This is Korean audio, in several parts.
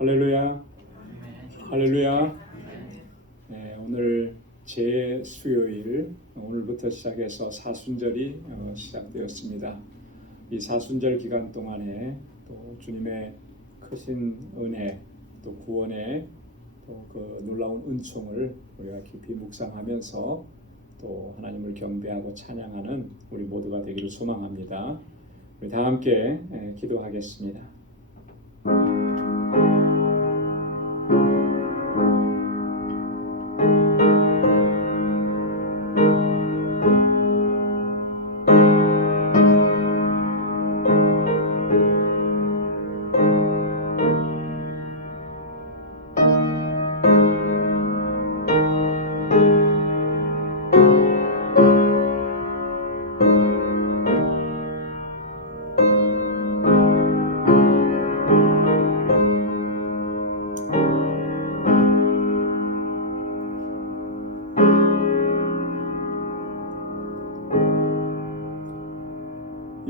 할렐루야, 할렐루야. 네, 오늘 제 수요일, 오늘부터 시작해서 사순절이 시작되었습니다. 이 사순절 기간 동안에 또 주님의 크신 은혜, 또 구원의 또 그 놀라운 은총을 우리가 깊이 묵상하면서 또 하나님을 경배하고 찬양하는 우리 모두가 되기를 소망합니다. 우리 다 함께 기도하겠습니다.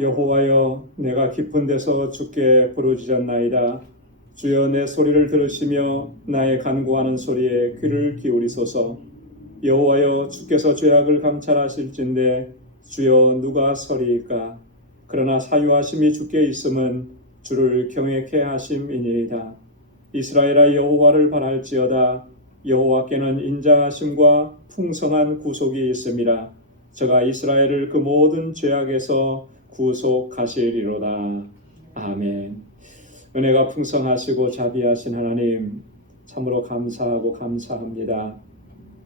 여호와여, 내가 깊은 데서 주께 부르짖었나이다. 주여, 내 소리를 들으시며 나의 간구하는 소리에 귀를 기울이소서. 여호와여, 주께서 죄악을 감찰하실진대 주여 누가 서리이까? 그러나 사유하심이 주께 있음은 주를 경외케 하심이니이다. 이스라엘아, 여호와를 바랄지어다. 여호와께는 인자하심과 풍성한 구속이 있음이라. 저가 이스라엘을 그 모든 죄악에서 구속하시리로다. 아멘. 은혜가 풍성하시고 자비하신 하나님, 참으로 감사하고 감사합니다.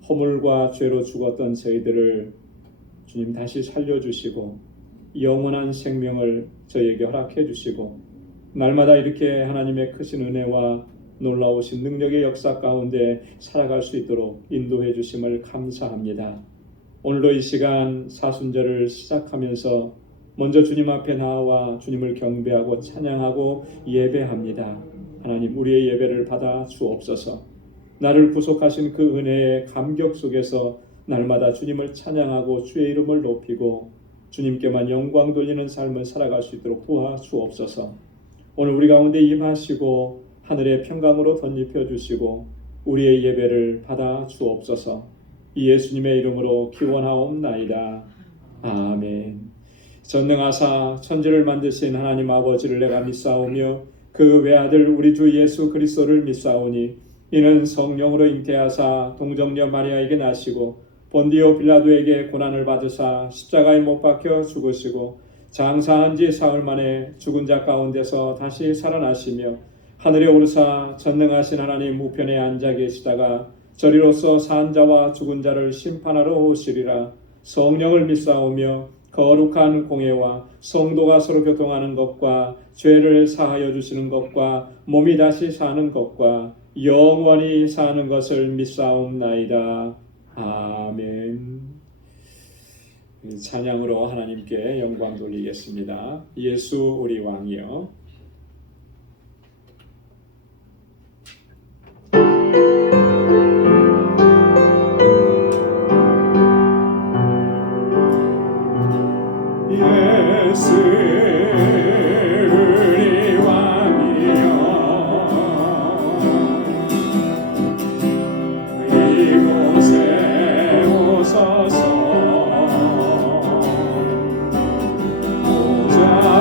허물과 죄로 죽었던 저희들을 주님 다시 살려주시고 영원한 생명을 저희에게 허락해 주시고 날마다 이렇게 하나님의 크신 은혜와 놀라우신 능력의 역사 가운데 살아갈 수 있도록 인도해 주심을 감사합니다. 오늘도 이 시간 사순절을 시작하면서 먼저 주님 앞에 나와 주님을 경배하고 찬양하고 예배합니다. 하나님, 우리의 예배를 받아 주옵소서. 나를 구속하신 그 은혜의 감격 속에서 날마다 주님을 찬양하고 주의 이름을 높이고 주님께만 영광 돌리는 삶을 살아갈 수 있도록 도와주옵소서. 오늘 우리 가운데 임하시고 하늘의 평강으로 덧입혀 주시고 우리의 예배를 받아 주옵소서. 이 예수님의 이름으로 기원하옵나이다. 아멘. 전능하사 천지를 만드신 하나님 아버지를 내가 믿사오며 그 외아들 우리 주 예수 그리스도를 믿사오니 이는 성령으로 잉태하사 동정녀 마리아에게 나시고 본디오 빌라도에게 고난을 받으사 십자가에 못 박혀 죽으시고 장사한 지 사흘 만에 죽은 자 가운데서 다시 살아나시며 하늘에 오르사 전능하신 하나님 우편에 앉아 계시다가 저리로서 산 자와 죽은 자를 심판하러 오시리라. 성령을 믿사오며 거룩한 공예와 성도가 서로 교통하는 것과 죄를 사하여 주시는 것과 몸이 다시 사는 것과 영원히 사는 것을 믿사옵나이다. 아멘. 찬양으로 하나님께 영광 돌리겠습니다. 예수 우리 왕이여. 예수 우리 왕이여, 이곳에 오소서. 보좌로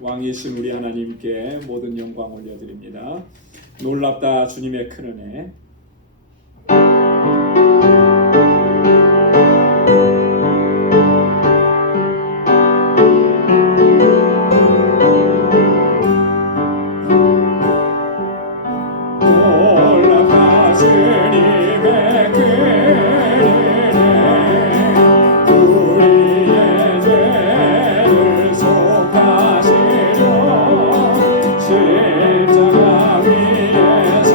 왕이신 우리 하나님께 모든 영광 올려드립니다. 놀랍다 주님의 큰 은혜. 놀랍다 주님의 큰 은혜. 우리의 죄를 속하시려 십자가 위에서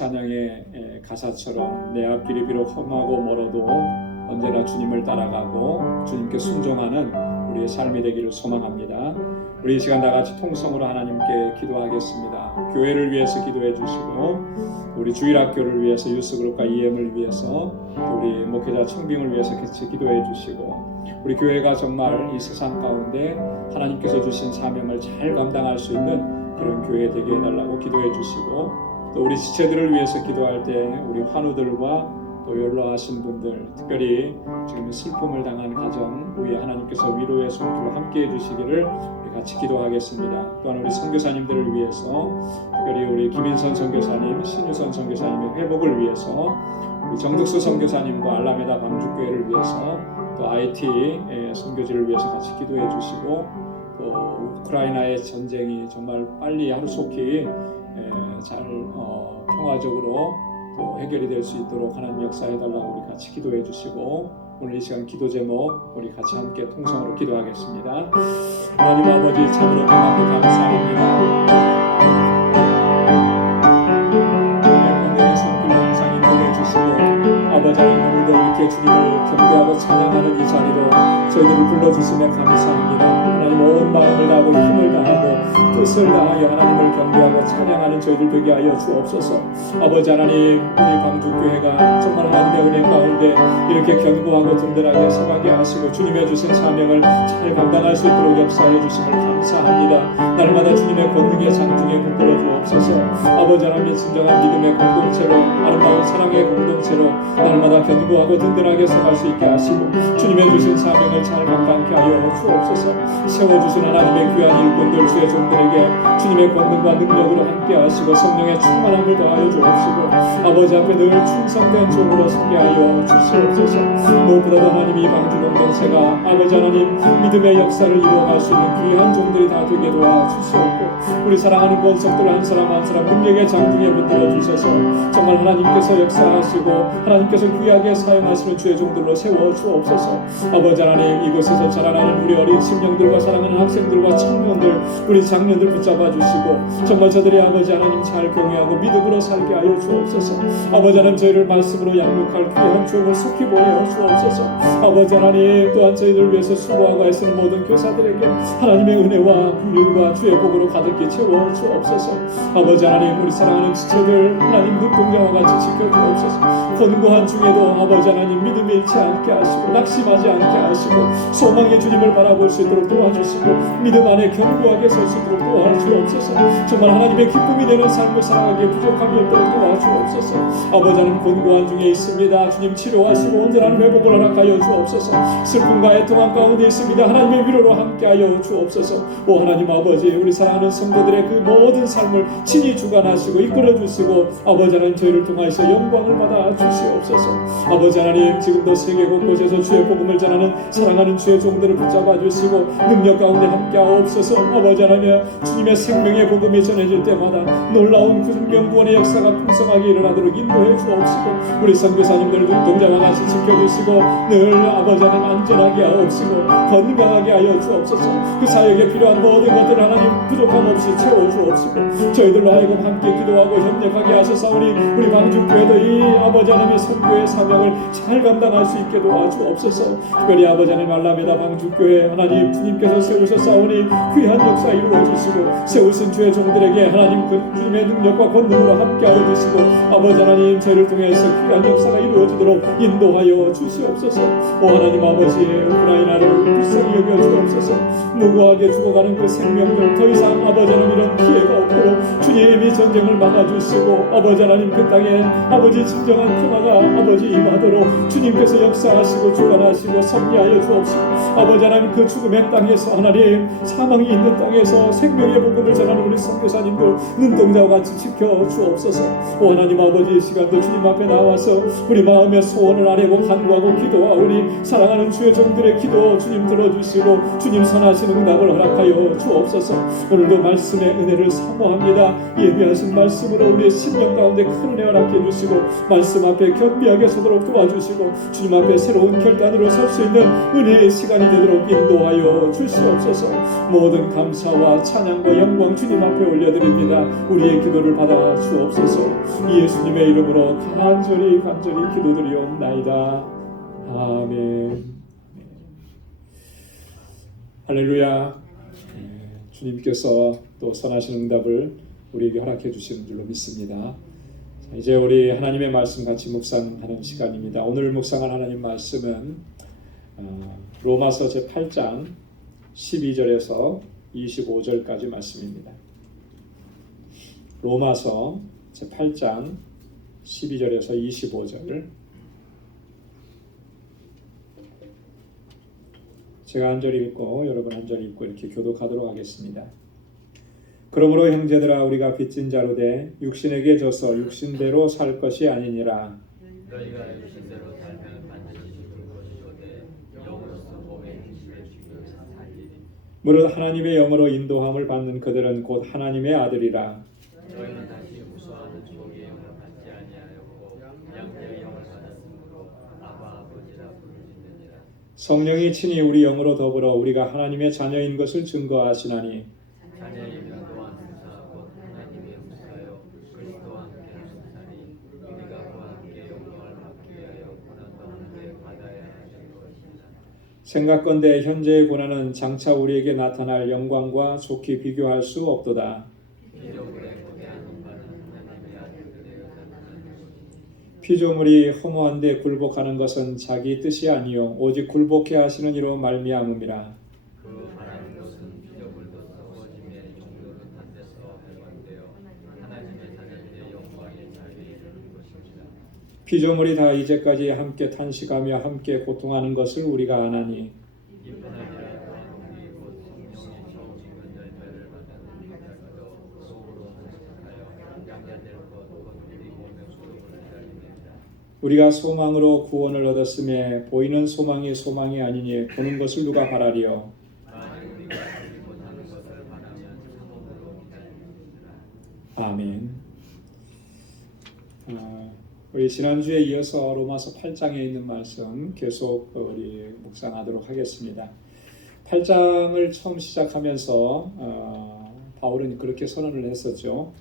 찬양의 가사처럼 내 앞길이 비록 험하고 멀어도 언제나 주님을 따라가고 주님께 순종하는 우리의 삶이 되기를 소망합니다. 우리 이 시간 다 같이 통성으로 하나님께 기도하겠습니다. 교회를 위해서 기도해 주시고 우리 주일학교를 위해서 유스그룹과 EM을 위해서 우리 목회자 청빙을 위해서 같이 기도해 주시고 우리 교회가 정말 이 세상 가운데 하나님께서 주신 사명을 잘 감당할 수 있는 그런 교회 되게 해달라고 기도해 주시고 또 우리 지체들을 위해서 기도할 때 우리 환우들과 또 연로하신 분들, 특별히 지금 슬픔을 당한 가정 위에 하나님께서 위로의 손길로 함께해 주시기를 우리 같이 기도하겠습니다. 또한 우리 선교사님들을 위해서 특별히 우리 김인선 선교사님, 신유선 선교사님의 회복을 위해서 우리 정득수 선교사님과 알라메다 방주교회를 위해서 또 IT 선교지를 위해서 같이 기도해 주시고 또 우크라이나의 전쟁이 정말 빨리 하루속히 잘 평화적으로 또 해결이 될 수 있도록 하나님 역사해달라고 우리 같이 기도해 주시고 오늘 이 시간 기도 제목 우리 같이 함께 통성으로 기도하겠습니다. 하나님 아버지 참으로 고맙고 감사합니다. 하나님의 손길로 항상 인도해 주시고 아버지 하나님 오늘도 이렇게 주님을 경배하고 찬양하는 이 자리로 저희들을 불러주시며 감사합니다. 하나님 온 마음을 다하고 힘을 다하고 뜻을 다하여 하나님을 경배하고 찬양하는 저희들 되게 하여 주옵소서. 아버지 하나님 우리 방주교회가 정말 하나님의 은혜 가운데 이렇게 견고하고 든든하게 서가게 하시고 주님의 주신 사명을 잘 감당할 수 있도록 역사해 주심을 감사합니다. 날마다 주님의 권능의 장중에 붙들어 주옵소서. 아버지 하나님 진정한 믿음의 공동체로 아름다운 사랑의 공동체로 날마다 견고하고 든든하게 서갈 수 있게 하시고 주님의 주신 사명을 잘 감당케 하여 주옵소서. 세워주신 하나님의 귀한 일꾼들 주의 종들에게 주님의 권능과 능력으로 함께 하시고 성령의 충만함을 더하여 주옵시고 아버지 앞에 늘 충성된 종으로 서게 하여 주시옵소서. 무엇보다도 하나님 이 방주 공동체가 아버지 하나님 믿음의 역사를 이루어갈 수 있는 귀한 종들이 다 되게 도와주시옵고 우리 사랑하는 권속들 한 사람 한 사람 능력의 장중에 붙들어 주셔서 정말 하나님께서 역사하시고 하나님께서 귀하게 사용하시는 주의 종들로 세워 주옵소서. 아버지 하나님 이곳에서 자라나는 우리 어린 심령들과 사랑하는 학생들과 청년들 우리 장년들 붙잡아 주시고 정말 저들이 아버지 하나님 잘 경외하고 믿음으로 살게 하여 주옵소서. 아버지 하나님 저희를 말씀으로 양육할 귀한 종을 속히 보여 주옵소서. 아버지 하나님 또한 저희를 위해서 수고하고 애쓰는 모든 교사들에게 하나님의 은혜와 긍휼과 주의 복으로 가득히 채워 주옵소서. 아버지 하나님 우리 사랑하는 지체들 하나님 눈동자와 같이 지켜 주옵소서. 권고한 중에도 아버지 하나님 믿음이 잃지 않게 하시고 낙심하지 않게 하시고 소망의 주님을 바라볼 수 있도록 도와주시고 믿음 안에 견고하게 설 수 있도록 도와주옵소서. 정말 하나님의 기쁨이 되는 삶을 살아가기에 부족함이 없도록 도와주옵소서. 아버지 하나님 권고한 중에 있습니다. 주님 치료하시고 온전한 회복을 허락하여 주옵소서. 슬픔과 애통함 가운데 있습니다. 하나님의 위로로 함께하여 주옵소서. 오 하나님 아버지 우리 사랑하는 성도들의 그 모든 삶을 친히 주관하시고 이끌어 주시고 아버지 하나님 저희를 통하여서 영광을 받아 주시옵소서. 아버지 하나님 지금도 세계 곳곳에서 주의 복음을 전하는 사랑하는 주의 종들을 붙잡아 주시고 능력 가운데 함께하옵소서. 아버지 하나님 주님의 생명의 복음이 전해질 때마다 놀라운 구원의 역사가 풍성하게 일어나도록 인도해 주옵시고 우리 선교사님들 눈동자와 같이 지켜주시고 늘 아버지 하나님 안전하게 하옵시고 건강하게 하여 주옵소서. 그 사역에 필요한 모든 것들 하나님 부족함 없이 채워 주옵시고 저희들로 하여금 함께 기도하고 협력하게 하셔사오니 우리 방주교회도 이 아버지 하나님의 선교의 사명을 잘 감당할 수 있게 도와주옵소서. 특별히 아버지 하나님 알라메다 방주교회 하나님 주님께서 세우셨사오니 귀한 역사 이루어 주시고 세우신 주의 종들에게 하나님 그 주님의 능력과 권능으로 함께하여 주시고 아버지 하나님 저희를 통해서 귀한 역사가 이루어지도록 인도하여 주시옵소서. 오 하나님 아버지 우크라이나를 불쌍히 여겨 주옵소서. 무고하게 죽어가는 그 생명들 더 이상 아버지 하나님 이런 피해가 없도록 주님이 전쟁을 막아주시고 아버지 하나님 그 땅에 아버지 진정한 평화가 아버지 임하도록 주님께서 역사하시고 주관하시고 섭리하여 주옵시고 아버지 하나님 그 죽음의 땅에서 하나님 사망이 있는 땅에서 생명의 복음을 전하는 우리 선교사님들 눈동자와 같이 지켜 주옵소서. 오 하나님 아버지 이 시간도 주님 앞에 나와서 우리 마음의 소원을 아뢰고 간구하고 기도하오니 사랑하는 주의 종들의 기도 주님 들어주시고 주님 선하신 응답을 허락하여 주옵소서. 오늘도 말씀의 은혜를 사모합니다. 예비하신 말씀으로 우리의 심령 가운데 큰 은혜 허락해 주시고 말씀 앞에 겸비하게 서도록 도와주시고 주님 앞에 새로운 결단으로 설 수 있는 은혜의 시간이 되도록 인도하여 주시옵소서. 주시옵소서. 모든 감사와 찬양과 영광 주님 앞에 올려드립니다. 우리의 기도를 받아 주옵소서. 예수님의 이름으로 간절히 기도드리옵나이다. 아멘. 할렐루야. 주님께서 또 선하신 응답을 우리에게 허락해 주시는 줄로 믿습니다. 자, 이제 우리 하나님의 말씀 같이 묵상하는 시간입니다. 오늘 묵상할 하나님 말씀은 로마서 제8장 12절에서 25절까지 말씀입니다. 로마서 제8장 12절에서 25절. 제가 한 절 읽고 여러분 한 절 읽고 이렇게 교독하도록 하겠습니다. 그러므로 형제들아 우리가 빚진 자로 돼 육신에게 져서 육신대로 살 것이 아니니라. 너희가 육신대로 살면 반드시 죽을 것이로되 영으로서 몸의 행실을 죽여 살리니. 무릇 하나님의 영으로 인도함을 받는 그들은 곧 하나님의 아들이라. 너희는 다시 무수하는 종의 영을 받지 아니하였고 양자의 영을 받았으므로 아바 아버지라 부르짖느니라. 성령이 친히 우리 영으로 더불어 우리가 하나님의 자녀인 것을 증거하시나니. 자녀이면 또한 후사 곧 하나님의 후사요 그리스도와 함께 하시나니 우리가 그와 함께 영광을 받기 위하여 고난도 함께 받아야 하는 것이니라. 생각건대 현재의 고난은 장차 우리에게 나타날 영광과 좋게 비교할 수 없도다. 피조물의 거대한 운반은 하나님의 아들들의 나타나는 것이니. 피조물이 허무한데 굴복하는 것은 자기 뜻이 아니요 오직 굴복해 하시는 이로 말미암음이라. 그 바라는 것은 피조물도 썩어짐의 종로를 탄 데서 발견되어 하나님의 자녀들의 영광에 자리에 이르는 것입니다. 피조물이 다 이제까지 함께 탄식하며 함께 고통하는 것을 우리가 아나니. 이뿐 아니라 또한 우리 곧 성령의 처음 익은 열매를 받는 자들도 속으로 탄식하여 양자될 것 우리 모든 소름을 기다리느니라. 우리가 소망으로 구원을 얻었음에 보이는 소망이 소망이 아니니 보는 것을 누가 바라리요. 만일 우리가 알지 못하는 것을 바라면 참음으로 기다리느니라. 아멘. 우리 지난주에 이어서 로마서 8장에 있는 말씀 계속 우리 묵상하도록 하겠습니다. 8장을 처음 시작하면서 바울은 그렇게 선언을 했었죠.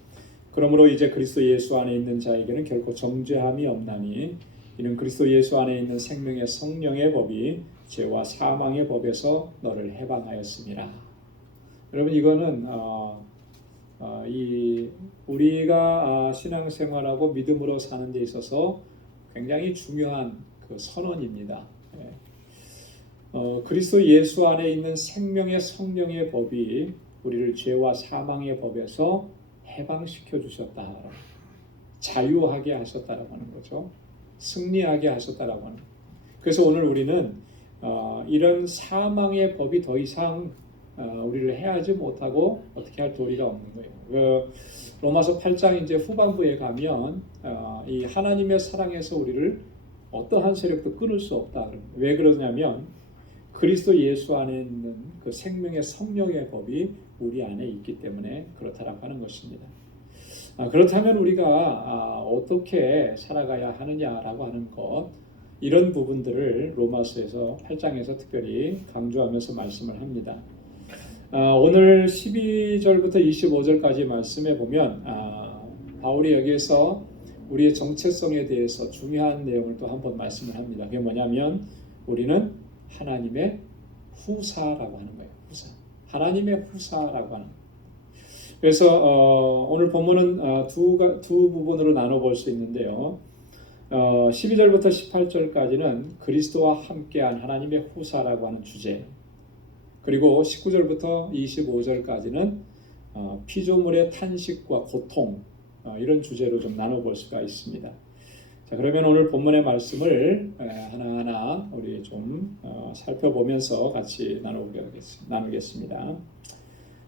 그러므로 이제 그리스도 예수 안에 있는 자에게는 결코 정죄함이 없나니 이는 그리스도 예수 안에 있는 생명의 성령의 법이 죄와 사망의 법에서 너를 해방하였습니다. 여러분 이거는 우리가 신앙생활하고 믿음으로 사는 데 있어서 굉장히 중요한 그 선언입니다. 그리스도 예수 안에 있는 생명의 성령의 법이 우리를 죄와 사망의 법에서 해방시켜 주셨다. 자유하게 하셨다라고 하는 거죠. 승리하게 하셨다라고 하는 거예요. 그래서 오늘 우리는 이런 사망의 법이 더 이상 우리를 해하지 못하고 어떻게 할 도리가 없는 거예요. 로마서 8장 이제 후반부에 가면 이 하나님의 사랑에서 우리를 어떠한 세력도 끊을 수 없다. 왜 그러냐면 그리스도 예수 안에 있는 그 생명의 성령의 법이 우리 안에 있기 때문에 그렇다라고 하는 것입니다. 그렇다면 우리가 어떻게 살아가야 하느냐라고 하는 것, 이런 부분들을 로마서에서 8장에서 특별히 강조하면서 말씀을 합니다. 오늘 12절부터 25절까지 말씀해 보면 바울이 여기에서 우리의 정체성에 대해서 중요한 내용을 또 한번 말씀을 합니다. 그게 뭐냐면 우리는 하나님의 후사라고 하는 거예요. 후사. 하나님의 후사라고 하는 거예요. 그래서 오늘 본문은 두 부분으로 나눠볼 수 있는데요. 12절부터 18절까지는 그리스도와 함께한 하나님의 후사라고 하는 주제, 그리고 19절부터 25절까지는 피조물의 탄식과 고통, 이런 주제로 좀 나눠볼 수가 있습니다. 자, 그러면 오늘 본문의 말씀을 하나하나 우리 좀 살펴보면서 같이 나누겠습니다.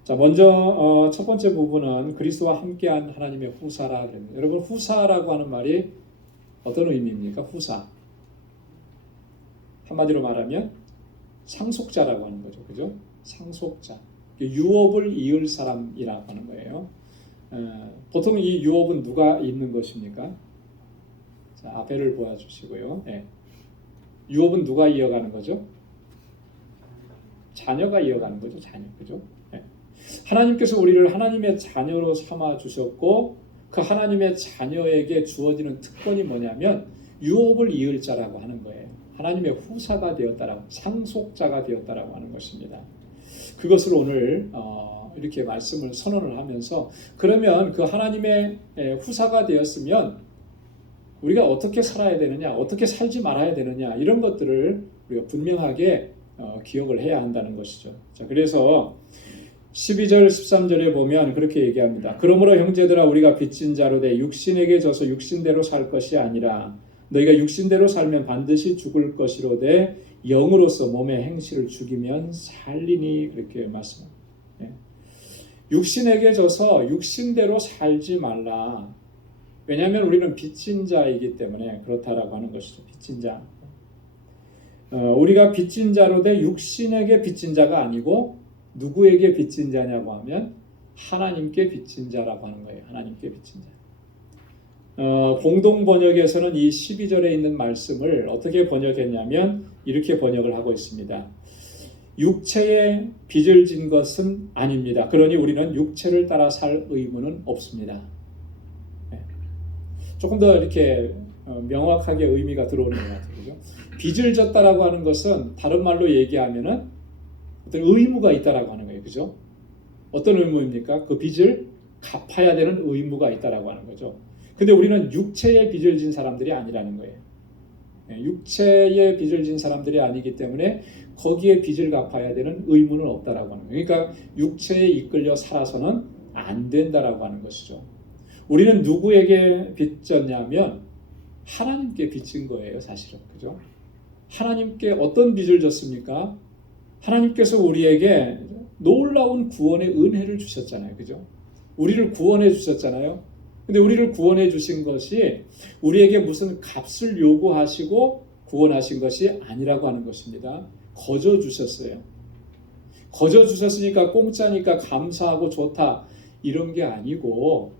자, 먼저 첫 번째 부분은 그리스도와 함께한 하나님의 후사라 그럽니다. 여러분, 후사라고 하는 말이 어떤 의미입니까? 후사. 한마디로 말하면 상속자라고 하는 거죠. 그죠? 상속자. 유업을 이을 사람이라고 하는 거예요. 보통 이 유업은 누가 있는 것입니까? 자, 앞에를 보여주시고요. 네. 유업은 누가 이어가는 거죠? 자녀가 이어가는 거죠. 자녀. 그죠? 예. 하나님께서 우리를 하나님의 자녀로 삼아 주셨고 그 하나님의 자녀에게 주어지는 특권이 뭐냐면 유업을 이을 자라고 하는 거예요. 하나님의 후사가 되었다라고, 상속자가 되었다라고 하는 것입니다. 그것을 오늘 이렇게 말씀을 선언을 하면서 그러면 그 하나님의 후사가 되었으면 우리가 어떻게 살아야 되느냐, 어떻게 살지 말아야 되느냐 이런 것들을 우리가 분명하게 기억을 해야 한다는 것이죠. 자, 그래서 12절 13절에 보면 그렇게 얘기합니다. 그러므로 형제들아 우리가 빚진 자로 돼 육신에게 져서 육신대로 살 것이 아니라 너희가 육신대로 살면 반드시 죽을 것이로되 영으로서 몸의 행실을 죽이면 살리니 그렇게 말씀합니다. 육신에게 져서 육신대로 살지 말라. 왜냐하면 우리는 빚진 자이기 때문에 그렇다라고 하는 것이죠. 빚진 자. 우리가 빚진 자로 돼 육신에게 빚진 자가 아니고 누구에게 빚진 자냐고 하면 하나님께 빚진 자라고 하는 거예요. 하나님께 빚진 자. 공동 번역에서는 이 12절에 있는 말씀을 어떻게 번역했냐면 이렇게 번역을 하고 있습니다. 육체에 빚을 진 것은 아닙니다. 그러니 우리는 육체를 따라 살 의무는 없습니다. 조금 더 이렇게 명확하게 의미가 들어오는 것 같아요. 그죠? 빚을 졌다라고 하는 것은 다른 말로 얘기하면은 어떤 의무가 있다라고 하는 거예요. 그죠? 어떤 의무입니까? 그 빚을 갚아야 되는 의무가 있다라고 하는 거죠. 근데 우리는 육체의 빚을 진 사람들이 아니라는 거예요. 육체의 빚을 진 사람들이 아니기 때문에 거기에 빚을 갚아야 되는 의무는 없다라고 하는 거예요. 그러니까 육체에 이끌려 살아서는 안 된다라고 하는 것이죠. 우리는 누구에게 빚졌냐면 하나님께 빚진 거예요, 사실은. 그죠? 하나님께 어떤 빚을 졌습니까? 하나님께서 우리에게 놀라운 구원의 은혜를 주셨잖아요. 그죠? 우리를 구원해 주셨잖아요. 근데 우리를 구원해 주신 것이 우리에게 무슨 값을 요구하시고 구원하신 것이 아니라고 하는 것입니다. 거저 주셨어요. 거저 주셨으니까 공짜니까 감사하고 좋다 이런 게 아니고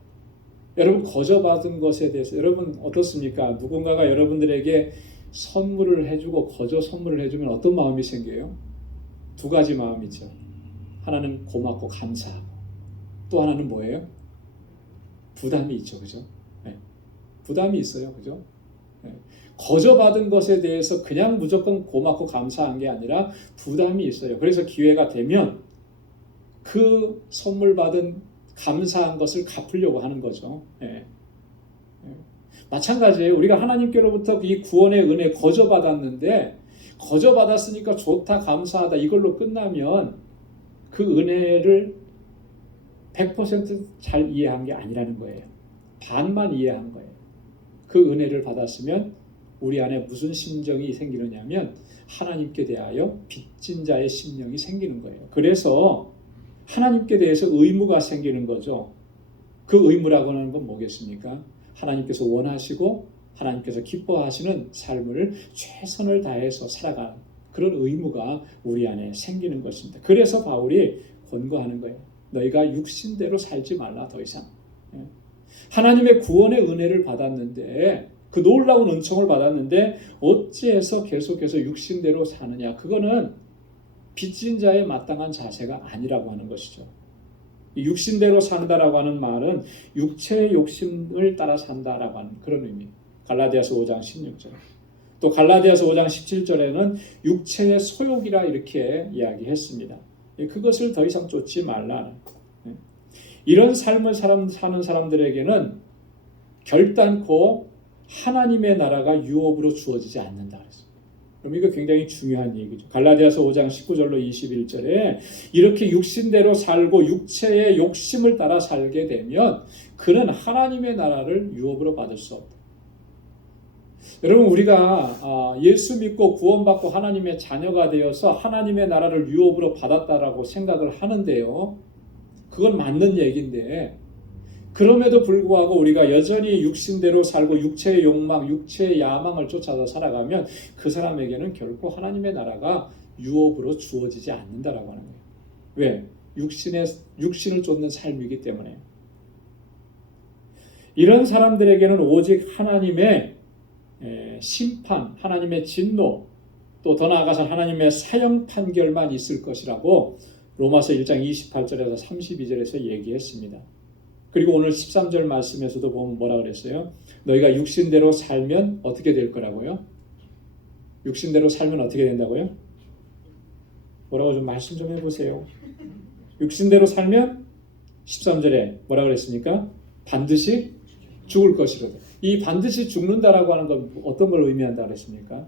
여러분 거저 받은 것에 대해서 여러분 어떻습니까? 누군가가 여러분들에게 선물을 해주고 거저 선물을 해주면 어떤 마음이 생겨요? 두 가지 마음이죠. 하나는 고맙고 감사하고 또 하나는 뭐예요? 부담이 있죠. 그죠? 네. 부담이 있어요. 그죠? 네. 거저 받은 것에 대해서 그냥 무조건 고맙고 감사한 게 아니라 부담이 있어요. 그래서 기회가 되면 그 선물 받은 감사한 것을 갚으려고 하는 거죠. 네. 네. 마찬가지예요. 우리가 하나님께로부터 이 구원의 은혜 거저 받았는데 거저 받았으니까 좋다 감사하다 이걸로 끝나면 그 은혜를 100% 이해한 게 아니라는 거예요. 반만 이해한 거예요. 그 은혜를 받았으면 우리 안에 무슨 심정이 생기느냐면 하나님께 대하여 빚진 자의 심령이 생기는 거예요. 그래서 하나님께 대해서 의무가 생기는 거죠. 그 의무라고 하는 건 뭐겠습니까? 하나님께서 원하시고 하나님께서 기뻐하시는 삶을 최선을 다해서 살아가는 그런 의무가 우리 안에 생기는 것입니다. 그래서 바울이 권고하는 거예요. 너희가 육신대로 살지 말라 더 이상. 하나님의 구원의 은혜를 받았는데 그 놀라운 은총을 받았는데 어찌해서 계속해서 육신대로 사느냐. 그거는 빚진 자의 마땅한 자세가 아니라고 하는 것이죠. 육신대로 산다라고 하는 말은 육체의 욕심을 따라 산다라고 하는 그런 의미. 갈라디아서 5장 16절. 또 갈라디아서 5장 17절에는 육체의 소욕이라 이렇게 이야기했습니다. 그것을 더 이상 쫓지 말라. 이런 삶을 사는 사람들에게는 결단코 하나님의 나라가 유업으로 주어지지 않는다. 그럼 이거 굉장히 중요한 얘기죠. 갈라디아서 5장 19절로 21절에 이렇게 육신대로 살고 육체의 욕심을 따라 살게 되면 그는 하나님의 나라를 유업으로 받을 수 없다. 여러분 우리가 예수 믿고 구원받고 하나님의 자녀가 되어서 하나님의 나라를 유업으로 받았다라고 생각을 하는데요. 그건 맞는 얘기인데 그럼에도 불구하고 우리가 여전히 육신대로 살고 육체의 욕망, 육체의 야망을 쫓아서 살아가면 그 사람에게는 결코 하나님의 나라가 유업으로 주어지지 않는다라고 하는 거예요. 왜? 육신을 쫓는 삶이기 때문에. 이런 사람들에게는 오직 하나님의 심판, 하나님의 진노, 또 더 나아가서 하나님의 사형 판결만 있을 것이라고 로마서 1장 28절에서 32절에서 얘기했습니다. 그리고 오늘 13절 말씀에서도 보면 뭐라 그랬어요? 너희가 육신대로 살면 어떻게 될 거라고요? 육신대로 살면 어떻게 된다고요? 뭐라고 좀 말씀 좀 해보세요. 육신대로 살면 13절에 뭐라 그랬습니까? 반드시 죽을 것이로다. 이 반드시 죽는다라고 하는 건 어떤 걸 의미한다 그랬습니까?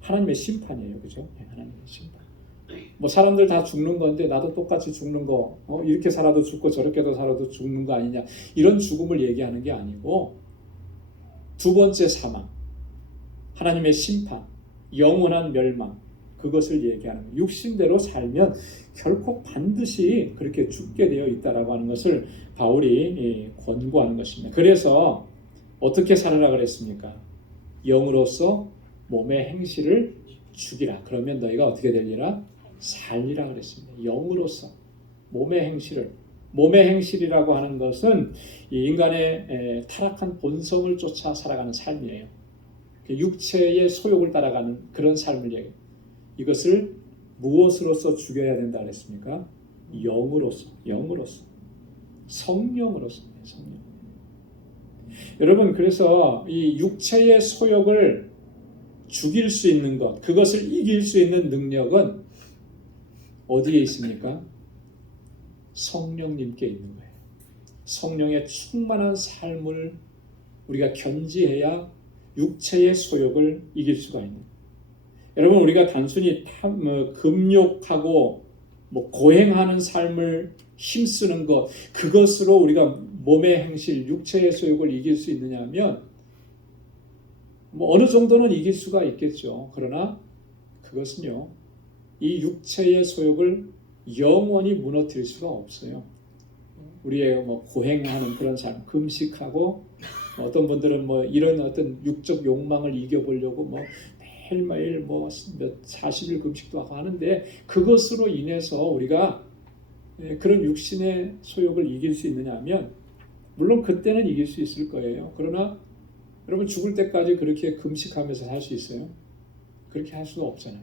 하나님의 심판이에요. 그죠? 하나님의 심판. 뭐 사람들 다 죽는 건데 나도 똑같이 죽는 거, 이렇게 살아도 죽고 저렇게도 살아도 죽는 거 아니냐, 이런 죽음을 얘기하는 게 아니고 두 번째 사망, 하나님의 심판, 영원한 멸망, 그것을 얘기하는 거예요. 육신대로 살면 결코 반드시 그렇게 죽게 되어 있다라고 하는 것을 바울이 권고하는 것입니다. 그래서 어떻게 살아라 그랬습니까? 영으로서 몸의 행실을 죽이라. 그러면 너희가 어떻게 되리라? 살리라 그랬습니다. 영으로서 몸의 행실을. 몸의 행실이라고 하는 것은 이 인간의 타락한 본성을 쫓아 살아가는 삶이에요. 육체의 소욕을 따라가는 그런 삶을 얘기해요. 이것을 무엇으로서 죽여야 된다 그랬습니까? 영으로서, 성령으로서, 성령. 여러분, 그래서 이 육체의 소욕을 죽일 수 있는 것, 그것을 이길 수 있는 능력은 어디에 있습니까? 성령님께 있는 거예요. 성령의 충만한 삶을 우리가 견지해야 육체의 소욕을 이길 수가 있는 거예요. 여러분, 우리가 단순히 금욕하고 고행하는 삶을 힘쓰는 것, 그것으로 우리가 몸의 행실, 육체의 소욕을 이길 수 있느냐 하면 어느 정도는 이길 수가 있겠죠. 그러나 그것은요, 이 육체의 소욕을 영원히 무너뜨릴 수가 없어요. 우리의 고행하는 그런 삶, 금식하고 어떤 분들은 이런 어떤 육적 욕망을 이겨보려고 매일매일 몇 40일 금식도 하고 하는데, 그것으로 인해서 우리가 그런 육신의 소욕을 이길 수 있느냐 하면 물론 그때는 이길 수 있을 거예요. 그러나 여러분, 죽을 때까지 그렇게 금식하면서 살 수 있어요? 그렇게 할 수는 없잖아요.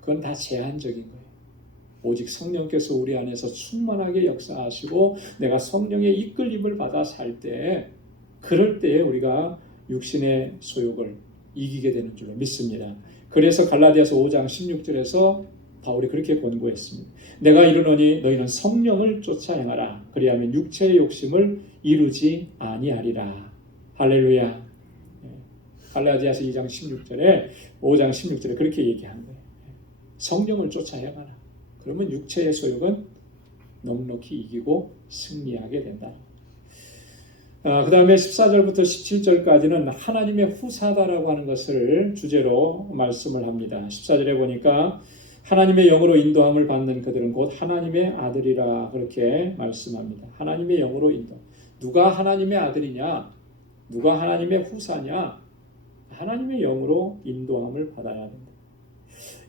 그건 다 제한적인 거예요. 오직 성령께서 우리 안에서 충만하게 역사하시고 내가 성령의 이끌림을 받아 살 때, 그럴 때에 우리가 육신의 소욕을 이기게 되는 줄로 믿습니다. 그래서 갈라디아서 5장 16절에서 바울이 그렇게 권고했습니다. 내가 이르노니 너희는 성령을 쫓아 행하라. 그리하면 육체의 욕심을 이루지 아니하리라. 할렐루야. 갈라디아서 2장 16절에 5장 16절에 그렇게 얘기한 거예요. 성령을 쫓아 행하라. 그러면 육체의 소욕은 넉넉히 이기고 승리하게 된다. 그 다음에 14절부터 17절까지는 하나님의 후사다라고 하는 것을 주제로 말씀을 합니다. 14절에 보니까 하나님의 영으로 인도함을 받는 그들은 곧 하나님의 아들이라 그렇게 말씀합니다. 하나님의 영으로 인도. 누가 하나님의 아들이냐? 누가 하나님의 후사냐? 하나님의 영으로 인도함을 받아야 된다.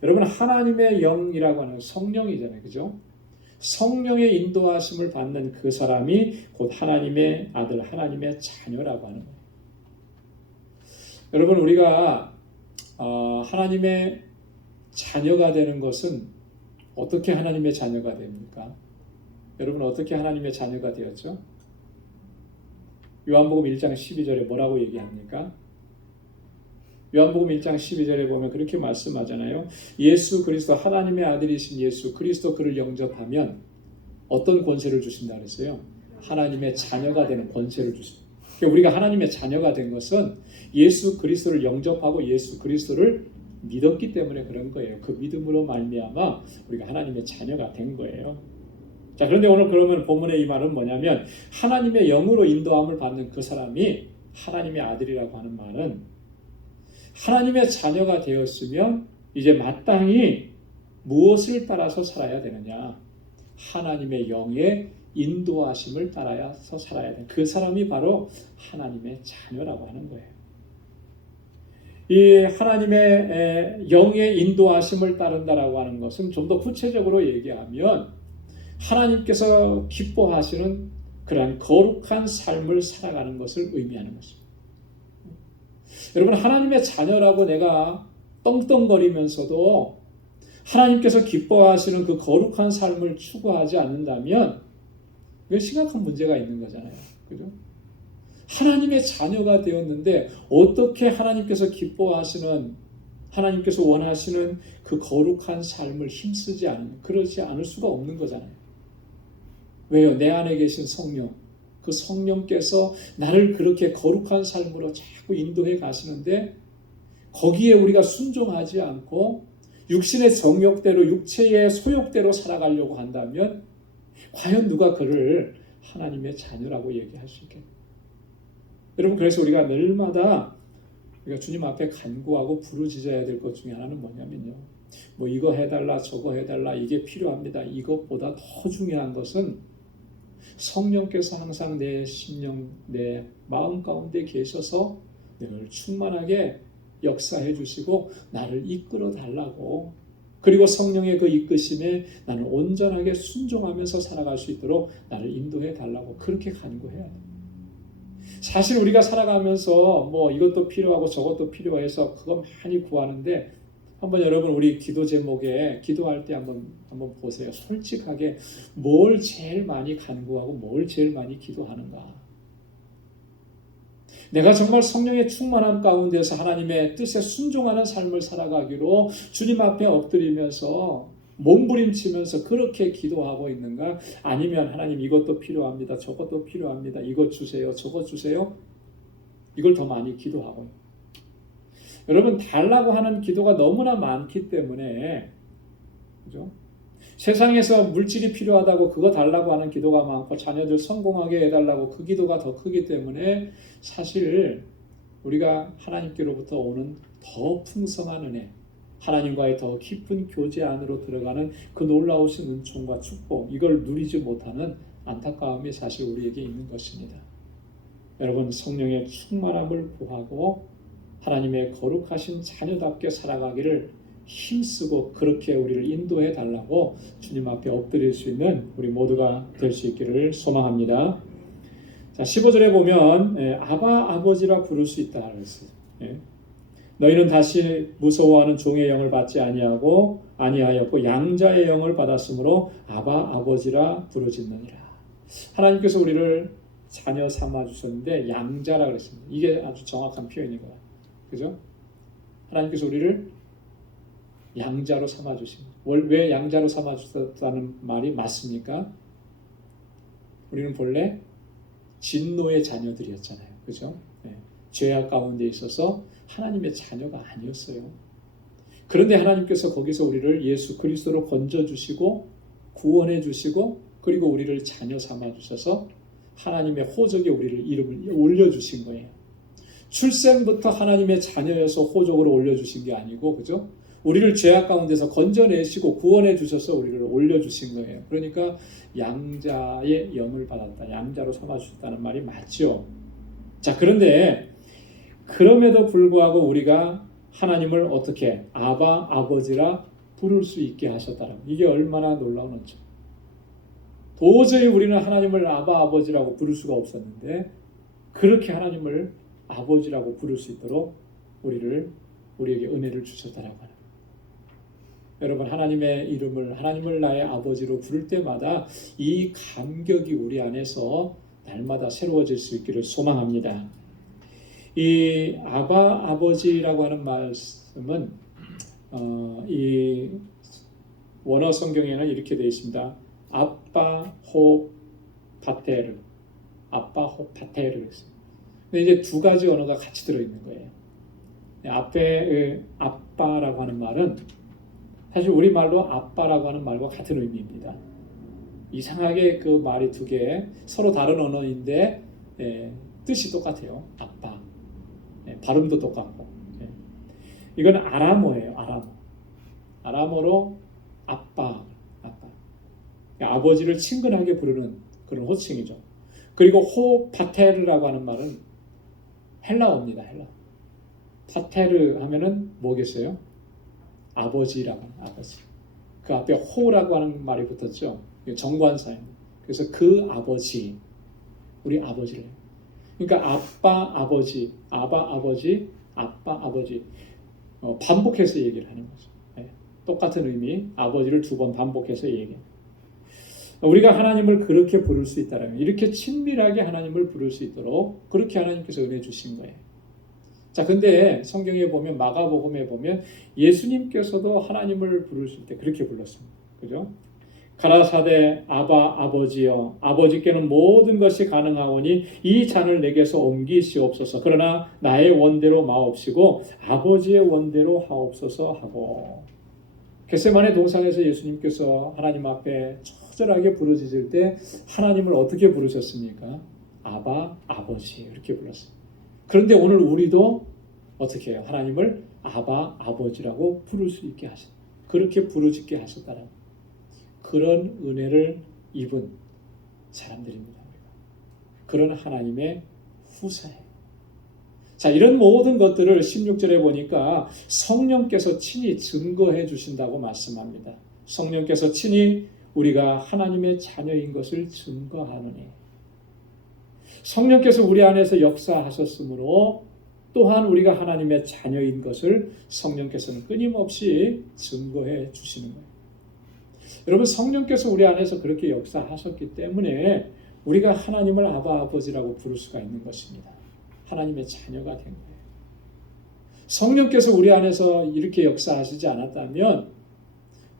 여러분, 하나님의 영이라고 하는 성령이잖아요. 그죠? 성령의 인도하심을 받는 그 사람이 곧 하나님의 아들, 하나님의 자녀라고 하는 거예요. 여러분, 우리가 하나님의 자녀가 되는 것은 어떻게 하나님의 자녀가 됩니까? 여러분, 어떻게 하나님의 자녀가 되었죠? 요한복음 1장 12절에 뭐라고 얘기합니까? 요한복음 1장 12절에 보면 그렇게 말씀하잖아요. 예수 그리스도, 하나님의 아들이신 예수 그리스도, 그를 영접하면 어떤 권세를 주신다 그랬어요? 하나님의 자녀가 되는 권세를 주십니다. 그러니까 우리가 하나님의 자녀가 된 것은 예수 그리스도를 영접하고 예수 그리스도를 믿었기 때문에 그런 거예요. 그 믿음으로 말미암아 우리가 하나님의 자녀가 된 거예요. 자, 그런데 오늘 그러면 본문의 이 말은 뭐냐면, 하나님의 영으로 인도함을 받는 그 사람이 하나님의 아들이라고 하는 말은, 하나님의 자녀가 되었으면 이제 마땅히 무엇을 따라서 살아야 되느냐? 하나님의 영의 인도하심을 따라서 살아야 돼. 그 사람이 바로 하나님의 자녀라고 하는 거예요. 이 하나님의 영의 인도하심을 따른다라고 하는 것은 좀 더 구체적으로 얘기하면 하나님께서 기뻐하시는 그러한 거룩한 삶을 살아가는 것을 의미하는 것입니다. 여러분, 하나님의 자녀라고 내가 떵떵거리면서도 하나님께서 기뻐하시는 그 거룩한 삶을 추구하지 않는다면 이건 심각한 문제가 있는 거잖아요. 그죠? 하나님의 자녀가 되었는데 어떻게 하나님께서 기뻐하시는, 하나님께서 원하시는 그 거룩한 삶을 힘쓰지 않는, 그러지 않을 수가 없는 거잖아요. 왜요? 내 안에 계신 성령, 그 성령께서 나를 그렇게 거룩한 삶으로 자꾸 인도해 가시는데 거기에 우리가 순종하지 않고 육신의 정욕대로, 육체의 소욕대로 살아가려고 한다면 과연 누가 그를 하나님의 자녀라고 얘기할 수 있겠어요? 여러분, 그래서 우리가 늘마다 우리가 주님 앞에 간구하고 부르짖어야 될 것 중에 하나는 뭐냐면요, 뭐 이거 해달라 저거 해달라 이게 필요합니다. 이것보다 더 중요한 것은 성령께서 항상 내 심령, 내 마음 가운데 계셔서 늘 충만하게 역사해 주시고 나를 이끌어 달라고, 그리고 성령의 그 이끄심에 나는 온전하게 순종하면서 살아갈 수 있도록 나를 인도해 달라고 그렇게 간구해야 돼요. 사실 우리가 살아가면서 뭐 이것도 필요하고 저것도 필요해서 그거 많이 구하는데, 한번 여러분 우리 기도 제목에 기도할 때 한번 보세요. 솔직하게 뭘 제일 많이 간구하고 뭘 제일 많이 기도하는가. 내가 정말 성령의 충만함 가운데서 하나님의 뜻에 순종하는 삶을 살아가기로 주님 앞에 엎드리면서 몸부림치면서 그렇게 기도하고 있는가? 아니면 하나님 이것도 필요합니다. 저것도 필요합니다. 이것 주세요. 저것 주세요. 이걸 더 많이 기도하고 있는. 여러분, 달라고 하는 기도가 너무나 많기 때문에, 그죠? 세상에서 물질이 필요하다고 그거 달라고 하는 기도가 많고 자녀들 성공하게 해달라고 그 기도가 더 크기 때문에 사실 우리가 하나님께로부터 오는 더 풍성한 은혜, 하나님과의 더 깊은 교제 안으로 들어가는 그 놀라우신 은총과 축복, 이걸 누리지 못하는 안타까움이 사실 우리에게 있는 것입니다. 여러분, 성령의 충만함을 구하고 하나님의 거룩하신 자녀답게 살아가기를 힘쓰고 그렇게 우리를 인도해 달라고 주님 앞에 엎드릴 수 있는 우리 모두가 될 수 있기를 소망합니다. 자, 15절에 보면 아바 아버지라 부를 수 있다 그랬어요. 너희는 다시 무서워하는 종의 영을 받지 아니하였고 양자의 영을 받았으므로 아바 아버지라 부르짖느니라. 하나님께서 우리를 자녀 삼아 주셨는데 양자라 그랬습니다. 이게 아주 정확한 표현인 거야. 그죠? 하나님께서 우리를 양자로 삼아 주신. 왜 양자로 삼아 주셨다는 말이 맞습니까? 우리는 본래 진노의 자녀들이었잖아요. 그죠? 죄악 가운데 있어서 하나님의 자녀가 아니었어요. 그런데 하나님께서 거기서 우리를 예수 그리스도로 건져 주시고 구원해 주시고 그리고 우리를 자녀 삼아 주셔서 하나님의 호적에 우리를 이름을 올려 주신 거예요. 출생부터 하나님의 자녀여서 호적으로 올려 주신 게 아니고, 그죠? 우리를 죄악 가운데서 건져내시고 구원해 주셔서 우리를 올려 주신 거예요. 그러니까 양자의 영을 받았다, 양자로 삼아 주셨다는 말이 맞죠. 자, 그런데 그럼에도 불구하고 우리가 하나님을 어떻게 아바 아버지라 부를 수 있게 하셨다는, 이게 얼마나 놀라운 은총. 도저히 우리는 하나님을 아바 아버지라고 부를 수가 없었는데 그렇게 하나님을 아버지라고 부를 수 있도록 우리에게 은혜를 주셨다라고 하는. 여러분, 하나님의 이름을, 하나님을 나의 아버지로 부를 때마다 이 감격이 우리 안에서 날마다 새로워질 수 있기를 소망합니다. 이 아바 아버지라고 하는 말씀은 이 원어 성경에는 이렇게 되어 있습니다. 아빠 호 파테르, 아빠 호 파테르. 근데 이제 두 가지 언어가 같이 들어 있는 거예요. 앞에 아빠라고 하는 말은 사실 우리 말로 아빠라고 하는 말과 같은 의미입니다. 이상하게 그 말이 두 개 서로 다른 언어인데 뜻이 똑같아요. 아빠. 발음도 똑같고. 이건 아람어예요. 아람어로 아빠. 아버지를 친근하게 부르는 그런 호칭이죠. 그리고 호 파테르라고 하는 말은 헬라어입니다. 헬라. 파테르 하면은 뭐겠어요? 아버지라고 하는 아버지. 그 앞에 호라고 하는 말이 붙었죠. 정관사입니다. 그래서 그 아버지, 우리 아버지를. 그러니까 아빠 아버지, 아바 아버지, 아빠, 아버지 반복해서 얘기를 하는 거죠. 예, 똑같은 의미, 아버지를 2번 반복해서 얘기해요. 우리가 하나님을 그렇게 부를 수 있다면, 이렇게 친밀하게 하나님을 부를 수 있도록 그렇게 하나님께서 은혜 주신 거예요. 자, 근데 성경에 보면, 마가복음에 보면 예수님께서도 하나님을 부르실 때 그렇게 불렀습니다. 그죠? 가라사대 아바 아버지여, 아버지께는 모든 것이 가능하오니 이 잔을 내게서 옮기시옵소서. 그러나 나의 원대로 마옵시고 아버지의 원대로 하옵소서 하고. 겟세마네 동산에서 예수님께서 하나님 앞에 처절하게 부르짖을 때 하나님을 어떻게 부르셨습니까? 아바 아버지 이렇게 불렀어요. 그런데 오늘 우리도 어떻게 해요? 하나님을 아바 아버지라고 부를 수 있게 하셨다. 그렇게 부르짖게 하셨다는 그런 은혜를 입은 사람들입니다. 그런 하나님의 후사예요. 자, 이런 모든 것들을 16절에 보니까 성령께서 친히 증거해 주신다고 말씀합니다. 성령께서 친히 우리가 하나님의 자녀인 것을 증거하느니, 성령께서 우리 안에서 역사하셨으므로 또한 우리가 하나님의 자녀인 것을 성령께서는 끊임없이 증거해 주시는 거예요. 여러분, 성령께서 우리 안에서 그렇게 역사하셨기 때문에 우리가 하나님을 아바 아버지라고 부를 수가 있는 것입니다. 하나님의 자녀가 된 거예요. 성령께서 우리 안에서 이렇게 역사하시지 않았다면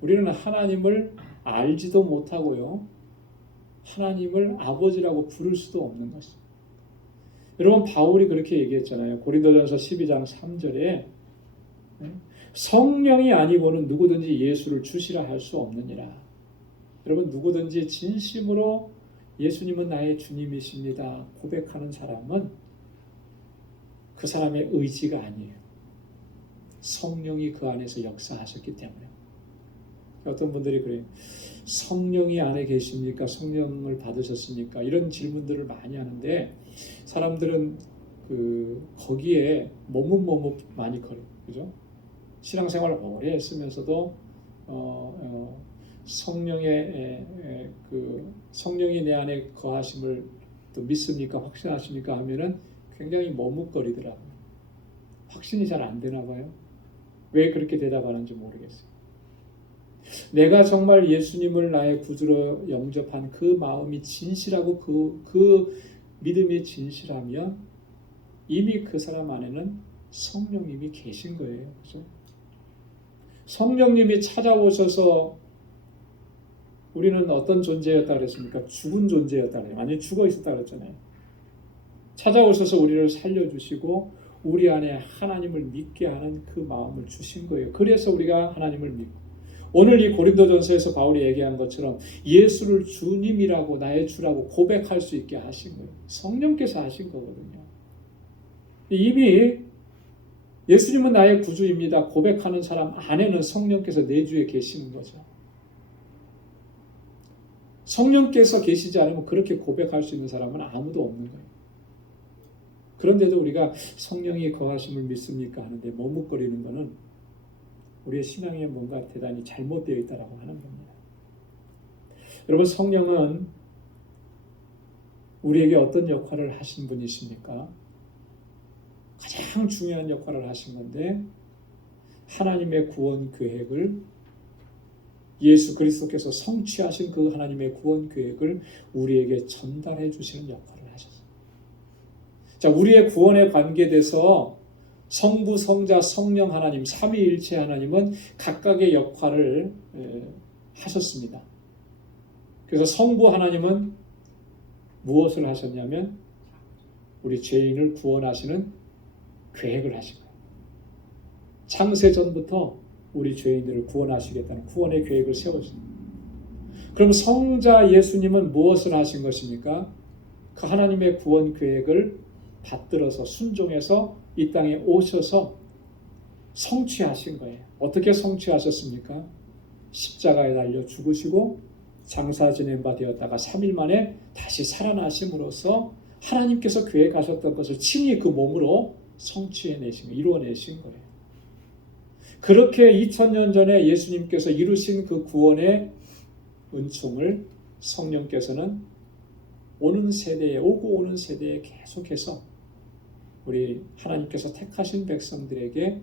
우리는 하나님을 알지도 못하고요, 하나님을 아버지라고 부를 수도 없는 것입니다. 여러분, 바울이 그렇게 얘기했잖아요. 고린도전서 12장 3절에 성령이 아니고는 누구든지 예수를 주시라 할 수 없느니라. 여러분, 누구든지 진심으로 예수님은 나의 주님이십니다 고백하는 사람은 그 사람의 의지가 아니에요. 성령이 그 안에서 역사하셨기 때문에. 어떤 분들이 그래요. 성령이 안에 계십니까? 성령을 받으셨습니까? 이런 질문들을 많이 하는데 사람들은 거기에 머뭇머뭇 많이 걸어요. 그죠? 신앙생활을 오래 했으면서도 성령이 내 안에 거하심을 또 믿습니까? 확신하십니까? 하면은 굉장히 머뭇거리더라고요. 확신이 잘 안 되나 봐요. 왜 그렇게 대답하는지 모르겠어요. 내가 정말 예수님을 나의 구주로 영접한 그 마음이 진실하고 그 믿음이 진실하면 이미 그 사람 안에는 성령님이 계신 거예요. 그렇죠? 성령님이 찾아오셔서 우리는 어떤 존재였다 그랬습니까? 죽은 존재였다 그래요. 완전히 죽어 있었다 그랬잖아요. 찾아오셔서 우리를 살려주시고 우리 안에 하나님을 믿게 하는 그 마음을 주신 거예요. 그래서 우리가 하나님을 믿고, 오늘 이 고린도전서에서 바울이 얘기한 것처럼 예수를 주님이라고, 나의 주라고 고백할 수 있게 하신 거예요. 성령께서 하신 거거든요. 이미 예수님은 나의 구주입니다 고백하는 사람 안에는 성령께서 내 주에 계시는 거죠. 성령께서 계시지 않으면 그렇게 고백할 수 있는 사람은 아무도 없는 거예요. 그런데도 우리가 성령이 거하심을 믿습니까? 하는데 머뭇거리는 것은 우리의 신앙에 뭔가 대단히 잘못되어 있다고 하는 겁니다. 여러분, 성령은 우리에게 어떤 역할을 하신 분이십니까? 가장 중요한 역할을 하신 건데, 하나님의 구원 계획을, 예수 그리스도께서 성취하신 그 하나님의 구원 계획을 우리에게 전달해 주시는 역할을 하셨습니다. 자, 우리의 구원에 관계돼서 성부, 성자, 성령 하나님, 삼위일체 하나님은 각각의 역할을 하셨습니다. 그래서 성부 하나님은 무엇을 하셨냐면 우리 죄인을 구원하시는 계획을 하신 거예요. 창세 전부터 우리 죄인들을 구원하시겠다는 구원의 계획을 세웠습니다. 그럼 성자 예수님은 무엇을 하신 것입니까? 그 하나님의 구원 계획을 받들어서 순종해서 이 땅에 오셔서 성취하신 거예요. 어떻게 성취하셨습니까? 십자가에 달려 죽으시고 장사 지낸 바 되었다가 3일 만에 다시 살아나심으로써 하나님께서 계획하셨던 것을 친히 그 몸으로 성취해내신 거예요. 이루어내신 거예요. 그렇게 2000년 전에 예수님께서 이루신 그 구원의 은총을 성령께서는 오고 오는 세대에 계속해서 우리 하나님께서 택하신 백성들에게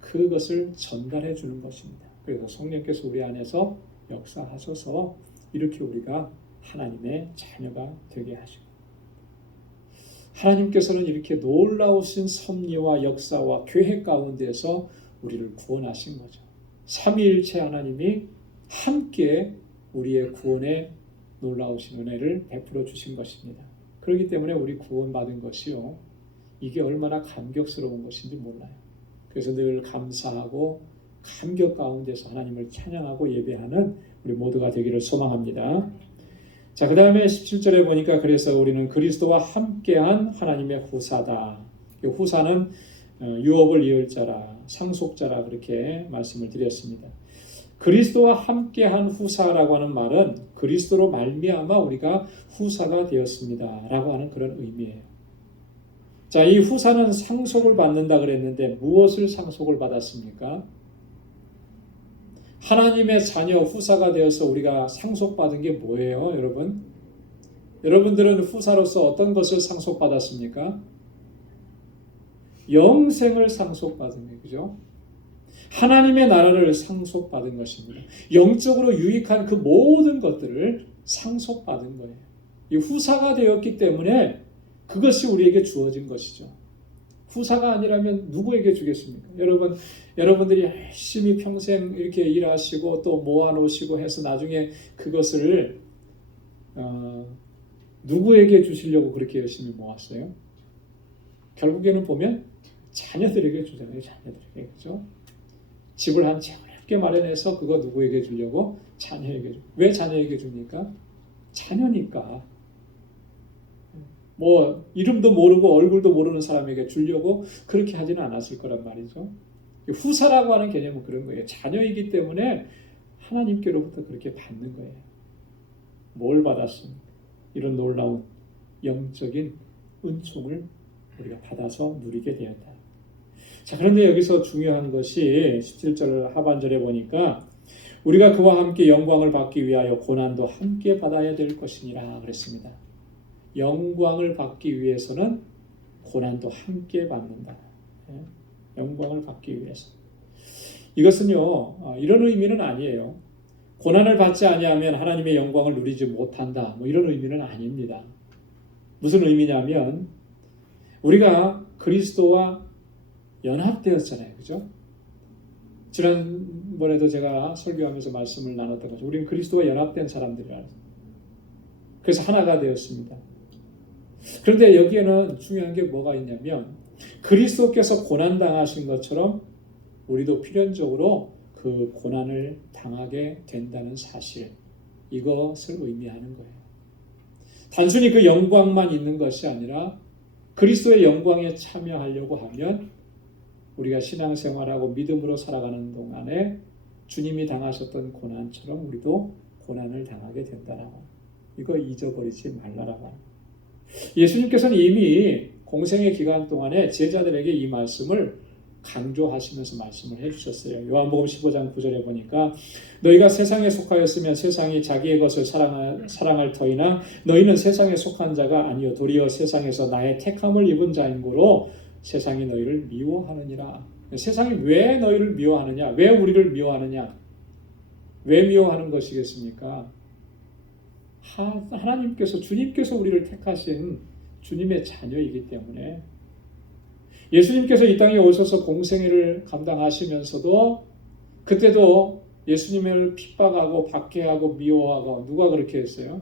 그것을 전달해 주는 것입니다. 그래서 성령께서 우리 안에서 역사하셔서 이렇게 우리가 하나님의 자녀가 되게 하시고, 하나님께서는 이렇게 놀라우신 섭리와 역사와 계획 가운데서 우리를 구원하신 거죠. 삼위일체 하나님이 함께 우리의 구원에 놀라우신 은혜를 베풀어 주신 것입니다. 그렇기 때문에 우리 구원받은 것이요, 이게 얼마나 감격스러운 것인지 몰라요. 그래서 늘 감사하고 감격 가운데서 하나님을 찬양하고 예배하는 우리 모두가 되기를 소망합니다. 자, 그 다음에 17절에 보니까 그래서 우리는 그리스도와 함께한 하나님의 후사다. 이 후사는 유업을 이을 자라, 상속자라 그렇게 말씀을 드렸습니다. 그리스도와 함께한 후사라고 하는 말은 그리스도로 말미암아 우리가 후사가 되었습니다 라고 하는 그런 의미예요. 자, 이 후사는 상속을 받는다 그랬는데 무엇을 상속을 받았습니까? 하나님의 자녀 후사가 되어서 우리가 상속받은 게 뭐예요, 여러분? 여러분들은 후사로서 어떤 것을 상속받았습니까? 영생을 상속받은 거예요. 그죠? 하나님의 나라를 상속받은 것입니다. 영적으로 유익한 그 모든 것들을 상속받은 거예요. 이 후사가 되었기 때문에 그것이 우리에게 주어진 것이죠. 후사가 아니라면 누구에게 주겠습니까? 여러분들이 열심히 평생 이렇게 일하시고 또 모아놓으시고 해서 나중에 그것을 누구에게 주시려고 그렇게 열심히 모았어요? 결국에는 보면 자녀들에게 주잖아요. 자녀들에게. 그렇죠? 집을 한 재넓게 마련해서 그거 누구에게 주려고? 자녀에게. 왜 자녀에게 줍니까? 자녀니까. 뭐 이름도 모르고 얼굴도 모르는 사람에게 주려고 그렇게 하지는 않았을 거란 말이죠. 후사라고 하는 개념은 그런 거예요. 자녀이기 때문에 하나님께로부터 그렇게 받는 거예요. 뭘 받았습니까? 이런 놀라운 영적인 은총을 우리가 받아서 누리게 되었다. 자, 그런데 여기서 중요한 것이 17절 하반절에 보니까 우리가 그와 함께 영광을 받기 위하여 고난도 함께 받아야 될 것이니라 그랬습니다. 영광을 받기 위해서는 고난도 함께 받는다. 영광을 받기 위해서. 이것은요, 이런 의미는 아니에요. 고난을 받지 아니하면 하나님의 영광을 누리지 못한다. 뭐 이런 의미는 아닙니다. 무슨 의미냐면 우리가 그리스도와 연합되었잖아요. 그죠? 지난번에도 제가 설교하면서 말씀을 나눴던 거죠. 우리는 그리스도와 연합된 사람들이라. 그래서 하나가 되었습니다. 그런데 여기에는 중요한 게 뭐가 있냐면 그리스도께서 고난당하신 것처럼 우리도 필연적으로 그 고난을 당하게 된다는 사실, 이것을 의미하는 거예요. 단순히 그 영광만 있는 것이 아니라 그리스도의 영광에 참여하려고 하면 우리가 신앙생활하고 믿음으로 살아가는 동안에 주님이 당하셨던 고난처럼 우리도 고난을 당하게 된다라고. 이거 잊어버리지 말라라고. 예수님께서는 이미 공생의 기간 동안에 제자들에게 이 말씀을 강조하시면서 말씀을 해주셨어요. 요한복음 15장 9절에 보니까 너희가 세상에 속하였으면 세상이 자기의 것을 사랑할 터이나 너희는 세상에 속한 자가 아니요 도리어 세상에서 나의 택함을 입은 자인 고로 세상이 너희를 미워하느니라. 세상이 왜 너희를 미워하느냐? 왜 우리를 미워하느냐? 왜 미워하는 것이겠습니까? 하나님께서, 주님께서 우리를 택하신 주님의 자녀이기 때문에 예수님께서 이 땅에 오셔서 공생애를 감당하시면서도 그때도 예수님을 핍박하고 박해하고 미워하고 누가 그렇게 했어요?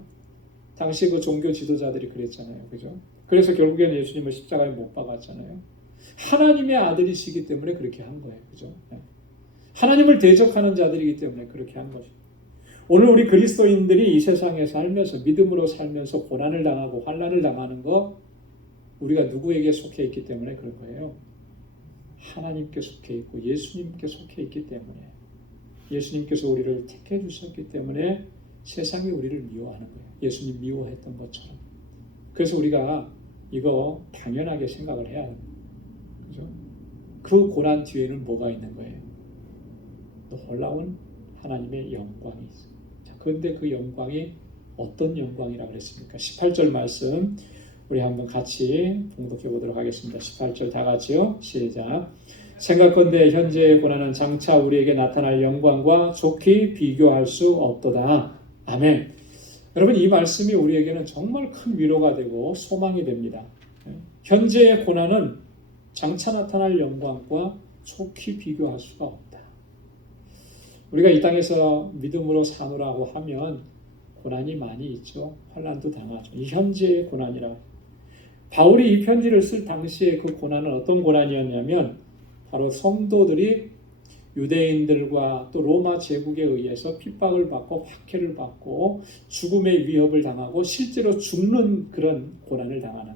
당시 그 종교 지도자들이 그랬잖아요. 그죠? 그래서 결국에는 예수님을 십자가에 못 박았잖아요. 하나님의 아들이시기 때문에 그렇게 한 거예요. 그죠? 하나님을 대적하는 자들이기 때문에 그렇게 한 거죠. 오늘 우리 그리스도인들이 이 세상에 살면서 믿음으로 살면서 고난을 당하고 환난을 당하는 거 우리가 누구에게 속해 있기 때문에 그런 거예요. 하나님께 속해 있고 예수님께 속해 있기 때문에 예수님께서 우리를 택해 주셨기 때문에 세상이 우리를 미워하는 거예요. 예수님 미워했던 것처럼. 그래서 우리가 이거 당연하게 생각을 해야 합니다. 그죠? 그 고난 뒤에는 뭐가 있는 거예요? 놀라운 하나님의 영광이 있어요. 자, 그런데 그 영광이 어떤 영광이라고 그랬습니까? 18절 말씀 우리 한번 같이 봉독해 보도록 하겠습니다. 18절 다 같이요. 시작. 생각건대 현재의 고난은 장차 우리에게 나타날 영광과 좋게 비교할 수 없도다. 아멘. 여러분, 이 말씀이 우리에게는 정말 큰 위로가 되고 소망이 됩니다. 현재의 고난은 장차 나타날 영광과 좋게 비교할 수가 없다. 우리가 이 땅에서 믿음으로 사노라고 하면 고난이 많이 있죠. 환난도 당하죠. 이 현재의 고난이라. 바울이 이 편지를 쓸 당시에 그 고난은 어떤 고난이었냐면 바로 성도들이 유대인들과 또 로마 제국에 의해서 핍박을 받고 박해를 받고 죽음의 위협을 당하고 실제로 죽는 그런 고난을 당하는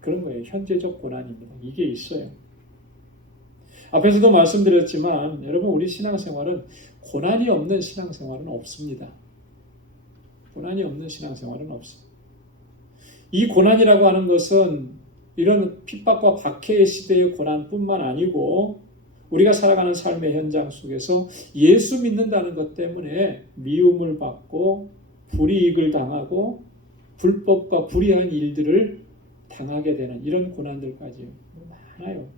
그런 거예요. 현재적 고난입니다. 이게 있어요. 앞에서도 말씀드렸지만 여러분, 우리 신앙생활은 고난이 없는 신앙생활은 없습니다. 고난이 없는 신앙생활은 없습니다. 이 고난이라고 하는 것은 이런 핍박과 박해의 시대의 고난뿐만 아니고 우리가 살아가는 삶의 현장 속에서 예수 믿는다는 것 때문에 미움을 받고 불이익을 당하고 불법과 불의한 일들을 당하게 되는 이런 고난들까지 많아요.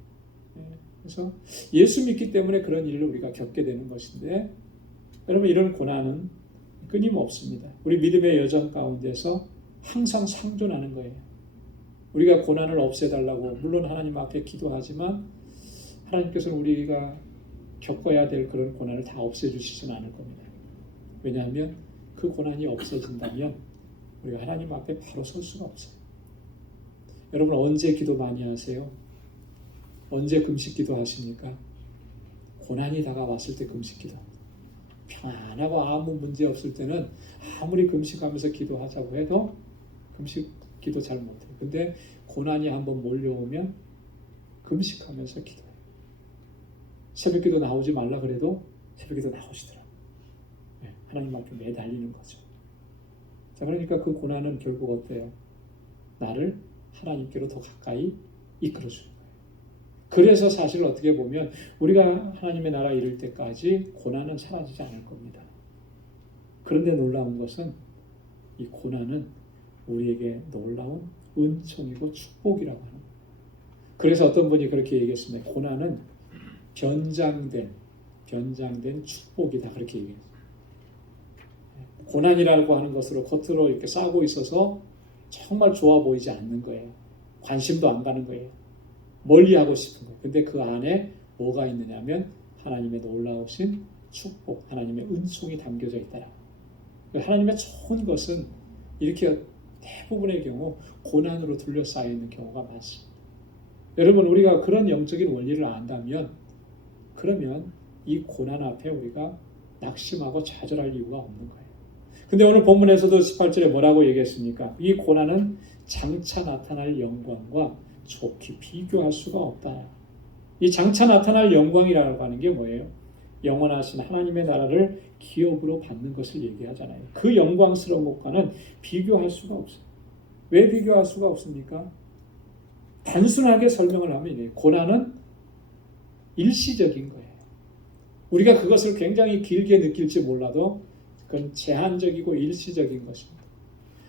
그래서 예수 믿기 때문에 그런 일을 우리가 겪게 되는 것인데 여러분, 이런 고난은 끊임없습니다. 우리 믿음의 여정 가운데서 항상 상존하는 거예요. 우리가 고난을 없애달라고 물론 하나님 앞에 기도하지만 하나님께서는 우리가 겪어야 될 그런 고난을 다 없애주시진 않을 겁니다. 왜냐하면 그 고난이 없어진다면 우리가 하나님 앞에 바로 설 수가 없어요. 여러분, 언제 기도 많이 하세요? 언제 금식 기도 하십니까? 고난이 다가왔을 때 금식 기도. 평안하고 아무 문제 없을 때는 아무리 금식하면서 기도하자고 해도 금식 기도 잘 못해요. 근데 고난이 한번 몰려오면 금식하면서 기도해요. 새벽 기도 나오지 말라 그래도 새벽 기도 나오시더라고요. 하나님 앞에 매달리는 거죠. 자, 그러니까 그 고난은 결국 어때요? 나를 하나님께로 더 가까이 이끌어주는 거예요. 그래서 사실 어떻게 보면 우리가 하나님의 나라에 이를 때까지 고난은 사라지지 않을 겁니다. 그런데 놀라운 것은 이 고난은 우리에게 놀라운 은총이고 축복이라고 하는 거예요. 그래서 어떤 분이 그렇게 얘기했습니다. 고난은 변장된 축복이다, 그렇게 얘기했어요. 고난이라고 하는 것으로 겉으로 이렇게 싸고 있어서 정말 좋아 보이지 않는 거예요. 관심도 안 가는 거예요. 멀리하고 싶은 거예요. 근데 그 안에 뭐가 있느냐면 하나님의 놀라우신 축복, 하나님의 은총이 담겨져 있다라. 하나님의 좋은 것은 이렇게 대부분의 경우 고난으로 둘러싸여 있는 경우가 많습니다. 여러분, 우리가 그런 영적인 원리를 안다면 그러면 이 고난 앞에 우리가 낙심하고 좌절할 이유가 없는 거예요. 근데 오늘 본문에서도 18절에 뭐라고 얘기했습니까? 이 고난은 장차 나타날 영광과 좋게 비교할 수가 없다. 이 장차 나타날 영광이라고 하는 게 뭐예요? 영원하신 하나님의 나라를 기업으로 받는 것을 얘기하잖아요. 그 영광스러운 것과는 비교할 수가 없어요. 왜 비교할 수가 없습니까? 단순하게 설명을 하면 이래요. 고난은 일시적인 거예요. 우리가 그것을 굉장히 길게 느낄지 몰라도 그건 제한적이고 일시적인 것입니다.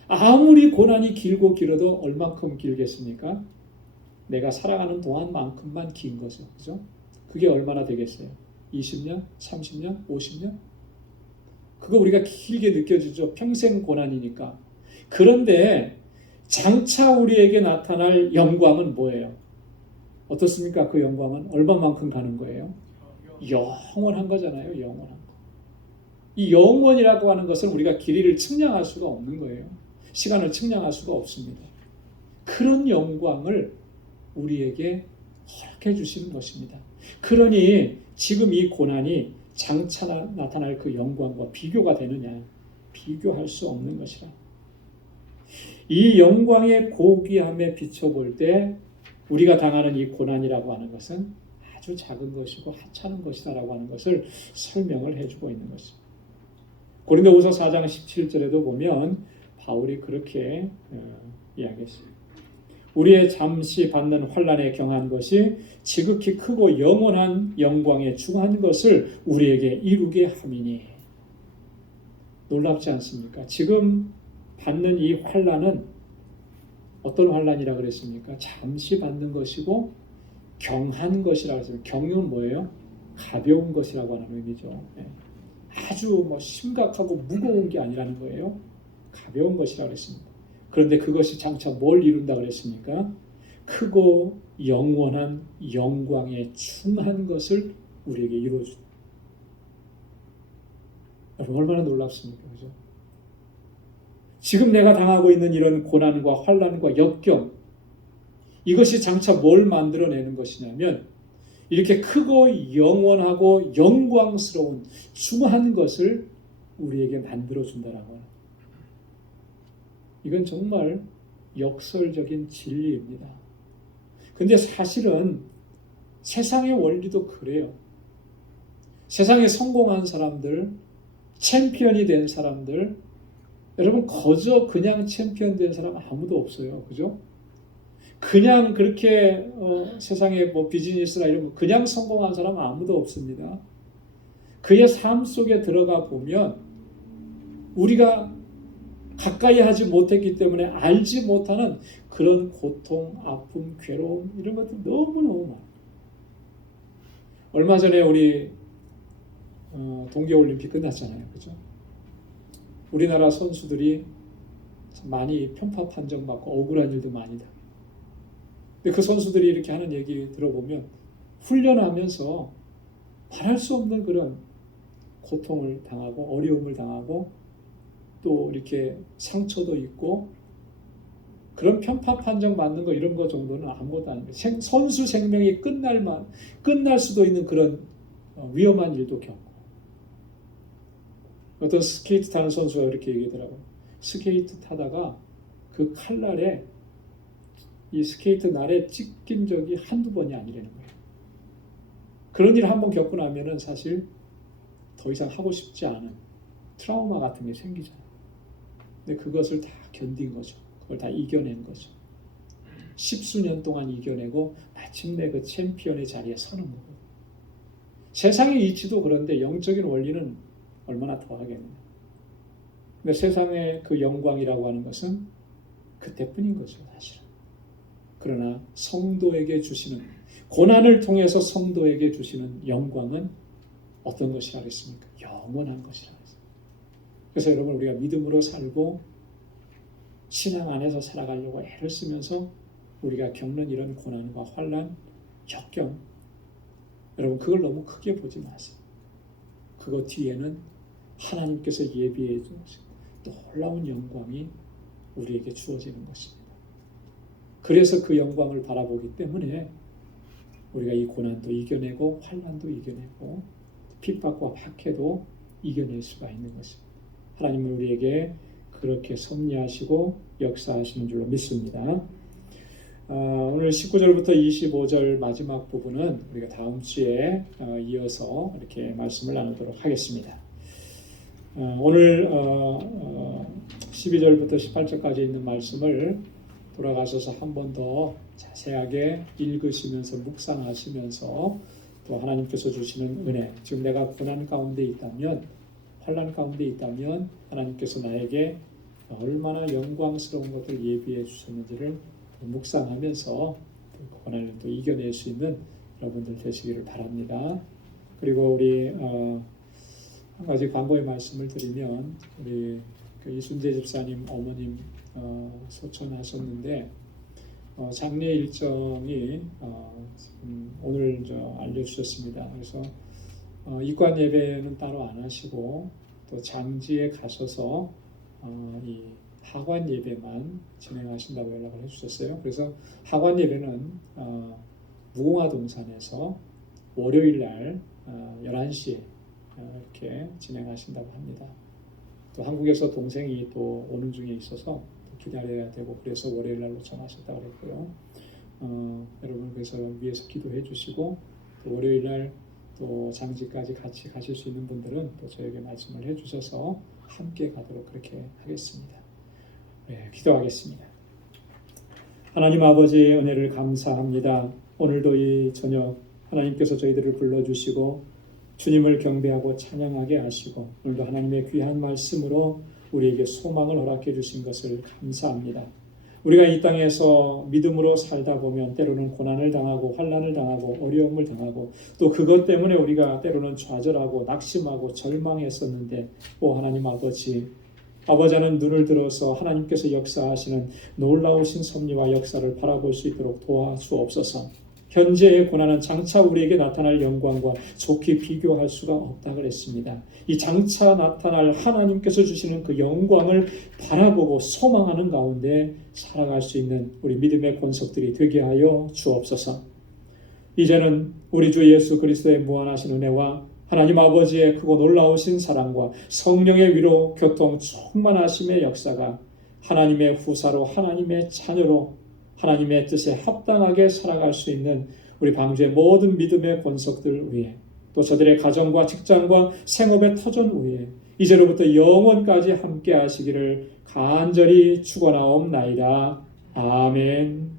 아무리 고난이 길고 길어도 얼만큼 길겠습니까? 내가 살아가는 동안만큼만 긴 거죠. 그죠? 그게 얼마나 되겠어요? 20년? 30년? 50년? 그거 우리가 길게 느껴지죠. 평생 고난이니까. 그런데 장차 우리에게 나타날 영광은 뭐예요? 어떻습니까? 그 영광은 얼마만큼 가는 거예요? 영원한 거잖아요. 영원한 거. 이 영원이라고 하는 것은 우리가 길이를 측량할 수가 없는 거예요. 시간을 측량할 수가 없습니다. 그런 영광을 우리에게 허락해 주시는 것입니다. 그러니 지금 이 고난이 장차 나타날 그 영광과 비교가 되느냐? 비교할 수 없는 것이라. 이 영광의 고귀함에 비춰볼 때 우리가 당하는 이 고난이라고 하는 것은 아주 작은 것이고 하찮은 것이다라고 하는 것을 설명을 해주고 있는 것입니다. 고린도후서 4장 17절에도 보면 바울이 그렇게 이야기했어요. 우리의 잠시 받는 환난에 경한 것이 지극히 크고 영원한 영광에 중한 것을 우리에게 이루게 함이니. 놀랍지 않습니까? 지금 받는 이 환난은 어떤 환란이라 그랬습니까? 잠시 받는 것이고 경한 것이라고 했습니다. 경은 뭐예요? 가벼운 것이라고 하는 의미죠. 아주 뭐 심각하고 무거운 게 아니라는 거예요. 가벼운 것이라고 했습니다. 그런데 그것이 장차 뭘 이룬다 그랬습니까? 크고 영원한 영광에 충한 것을 우리에게 이루어준다. 여러분 얼마나 놀랍습니까? 그죠? 지금 내가 당하고 있는 이런 고난과 환난과 역경, 이것이 장차 뭘 만들어내는 것이냐면 이렇게 크고 영원하고 영광스러운 중한 것을 우리에게 만들어준다라고 하는, 이건 정말 역설적인 진리입니다. 근데 사실은 세상의 원리도 그래요. 세상에 성공한 사람들, 챔피언이 된 사람들, 여러분 거저 그냥 챔피언 된 사람 아무도 없어요. 그죠? 그냥 그렇게 세상에 뭐 비즈니스나 이런 거 그냥 성공한 사람 아무도 없습니다. 그의 삶 속에 들어가 보면 우리가 가까이 하지 못했기 때문에 알지 못하는 그런 고통, 아픔, 괴로움 이런 것들 너무너무 많아요. 얼마 전에 우리 동계올림픽 끝났잖아요. 그죠? 우리나라 선수들이 많이 편파 판정받고 억울한 일도 많이 다. 근데 그 선수들이 이렇게 하는 얘기 들어보면 훈련하면서 말할 수 없는 그런 고통을 당하고 어려움을 당하고 또 이렇게 상처도 있고 그런 편파 판정 받는 거 이런 거 정도는 아무것도 아닙니다. 선수 생명이 끝날 수도 있는 그런 위험한 일도 겪고, 어떤 스케이트 타는 선수가 이렇게 얘기하더라고요. 스케이트 타다가 그 칼날에 이 스케이트 날에 찢긴 적이 한두 번이 아니라는 거예요. 그런 일을 한번 겪고 나면은 사실 더 이상 하고 싶지 않은 트라우마 같은 게 생기잖아요. 근데 그것을 다 견딘 거죠. 그걸 다 이겨낸 거죠. 10수년 동안 이겨내고 마침내 그 챔피언의 자리에 서는 거고. 세상의 이치도 그런데 영적인 원리는 얼마나 더하겠느냐. 근데 세상의 그 영광이라고 하는 것은 그때뿐인 거죠, 사실은. 그러나 성도에게 주시는, 고난을 통해서 성도에게 주시는 영광은 어떤 것이라 그랬습니까? 영원한 것이라 그랬습니다. 그래서 여러분 우리가 믿음으로 살고 신앙 안에서 살아가려고 애를 쓰면서 우리가 겪는 이런 고난과 환난, 역경, 여러분 그걸 너무 크게 보지 마세요. 그것 뒤에는 하나님께서 예비해 주신 놀라운 영광이 우리에게 주어지는 것입니다. 그래서 그 영광을 바라보기 때문에 우리가 이 고난도 이겨내고 환난도 이겨내고 핍박과 박해도 이겨낼 수가 있는 것입니다. 하나님은 우리에게 그렇게 섭리하시고 역사하시는 줄로 믿습니다. 오늘 19절부터 25절 마지막 부분은 우리가 다음 주에 이어서 이렇게 말씀을 나누도록 하겠습니다. 오늘 12절부터 18절까지 있는 말씀을 돌아가셔서 한 번 더 자세하게 읽으시면서 묵상하시면서 또 하나님께서 주시는 은혜, 지금 내가 고난 가운데 있다면, 환난 가운데 있다면 하나님께서 나에게 얼마나 영광스러운 것을 예비해 주셨는지를 묵상하면서 고난을 또 이겨낼 수 있는 여러분들 되시기를 바랍니다. 그리고 우리 한 가지 광고의 말씀을 드리면, 우리 그 이순재 집사님 어머님 소천하셨는데 장례 일정이 오늘 알려주셨습니다. 그래서 입관 예배는 따로 안 하시고 또 장지에 가셔서 이 하관 예배만 진행하신다고 연락을 해주셨어요. 그래서 하관 예배는 무궁화 동산에서 월요일 날 11시에 이렇게 진행하신다고 합니다. 또 한국에서 동생이 또 오는 중에 있어서 기다려야 되고 그래서 월요일 날로 정하셨다고 그랬고요. 여러분 그래서 위에서 기도해 주시고 또 월요일 날 또 장지까지 같이 가실 수 있는 분들은 또 저에게 말씀을 해 주셔서 함께 가도록 그렇게 하겠습니다. 네, 기도하겠습니다. 하나님 아버지의 은혜를 감사합니다. 오늘도 이 저녁 하나님께서 저희들을 불러주시고 주님을 경배하고 찬양하게 하시고 오늘도 하나님의 귀한 말씀으로 우리에게 소망을 허락해 주신 것을 감사합니다. 우리가 이 땅에서 믿음으로 살다 보면 때로는 고난을 당하고 환난을 당하고 어려움을 당하고 또 그것 때문에 우리가 때로는 좌절하고 낙심하고 절망했었는데 하나님 아버지는 눈을 들어서 하나님께서 역사하시는 놀라우신 섭리와 역사를 바라볼 수 있도록 도와주옵소서. 현재의 고난은 장차 우리에게 나타날 영광과 좋게 비교할 수가 없다 그랬습니다. 이 장차 나타날 하나님께서 주시는 그 영광을 바라보고 소망하는 가운데 살아갈 수 있는 우리 믿음의 권속들이 되게 하여 주옵소서. 이제는 우리 주 예수 그리스도의 무한하신 은혜와 하나님 아버지의 크고 놀라우신 사랑과 성령의 위로 교통 충만하심의 역사가 하나님의 후사로 하나님의 자녀로 하나님의 뜻에 합당하게 살아갈 수 있는 우리 방주의 모든 믿음의 권속들 위에 또 저들의 가정과 직장과 생업의 터전 위에 이제로부터 영원까지 함께 하시기를 간절히 축원하옵나이다. 아멘.